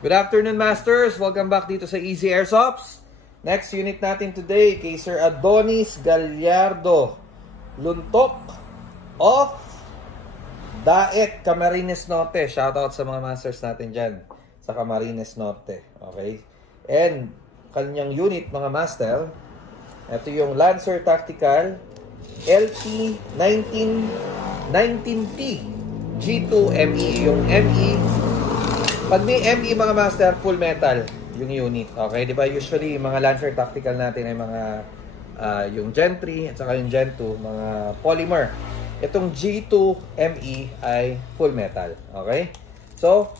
Good afternoon, Masters. Welcome back dito sa Easy Airsofts. Next unit natin today kay Sir Adonis Gallardo. Luntok of Daet, Camarines Norte. Shoutout sa mga Masters natin dyan sa Camarines Norte. Okay? And kanyang unit, mga Master, ito yung Lancer Tactical LT 19T G2 ME. Yung ME, pag may ME, mga Master, full metal yung unit. Okay, di ba? Usually, mga Lancer Tactical natin ay mga yung Gen 3 at saka yung Gen 2, mga polymer. Itong G2 ME ay full metal. Okay? So,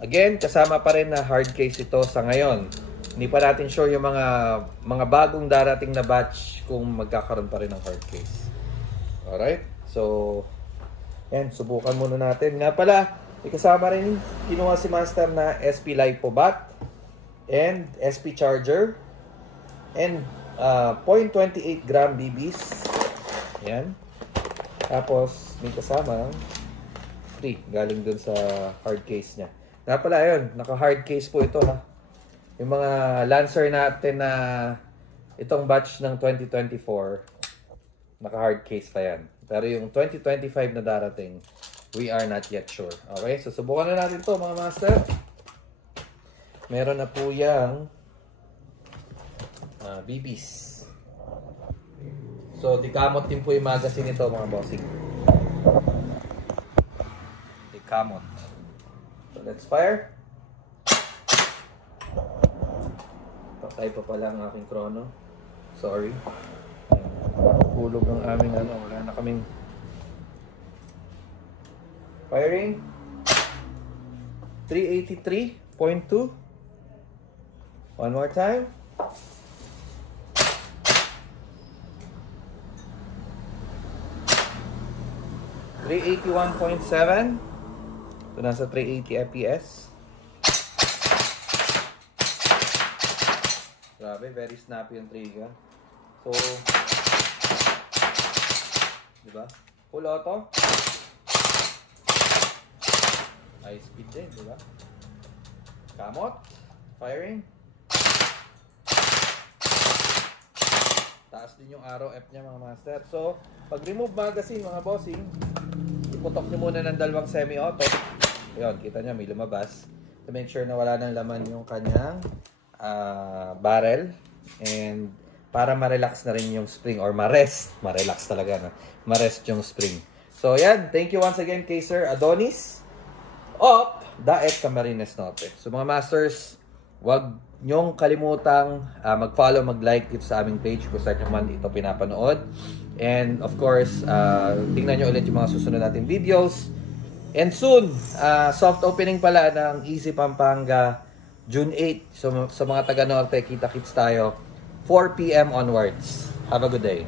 again, kasama pa rin na hard case ito sa ngayon. Hindi pa natin sure yung mga bagong darating na batch kung magkakaroon pa rin ng hard case. Alright? So, yan, subukan muna natin. Nga pala, kasama rin, kinuha si Master na SP LiPo bat and SP charger and 0.28 gram BBs. Yan. Tapos, may kasama free, galing dun sa hard case niya. Nga pala, yun, naka-hard case po ito, ha. Yung mga Lancer natin na itong batch ng 2024, naka-hard case pa yan. Pero yung 2025 na darating, we are not yet sure. Okay, so subukan na natin to, mga Master. Meron na po yung BBs. So, dikamot din po yung magazine nito, mga bossing. Dikamot. So, let's fire. Patay pa pala ang aking chrono. Sorry. Hulog ng aming wala na kaming firing. 383.2. One more time. 381.7. So, nasa 380 FPS. Grabe, very snappy yung trigger. So, diba? Full auto. High speed din, diba? Kamot. Firing. Taas din yung arrow F niya, mga Master. So, pag remove magazine, mga bossing, iputok nyo muna ng dalawang semi-auto. Ayun, kita nyo, may lumabas. To make sure na wala nang laman yung kanyang barrel. And para ma-relax na rin yung spring or ma-rest. Ma-relax talaga, no? Ma-rest yung spring. So, yan. Thank you once again kay Sir Adonis of Daet, Camarines Norte. So, mga Masters, wag nyong kalimutang mag-follow, mag-like dito sa aming page kung saan naman ito pinapanood. And of course, tingnan nyo ulit yung mga susunod natin videos. And soon, soft opening pala ng Easy Pampanga, June 8. So sa mga taga-Norte, kita-kits tayo 4 PM onwards. Have a good day.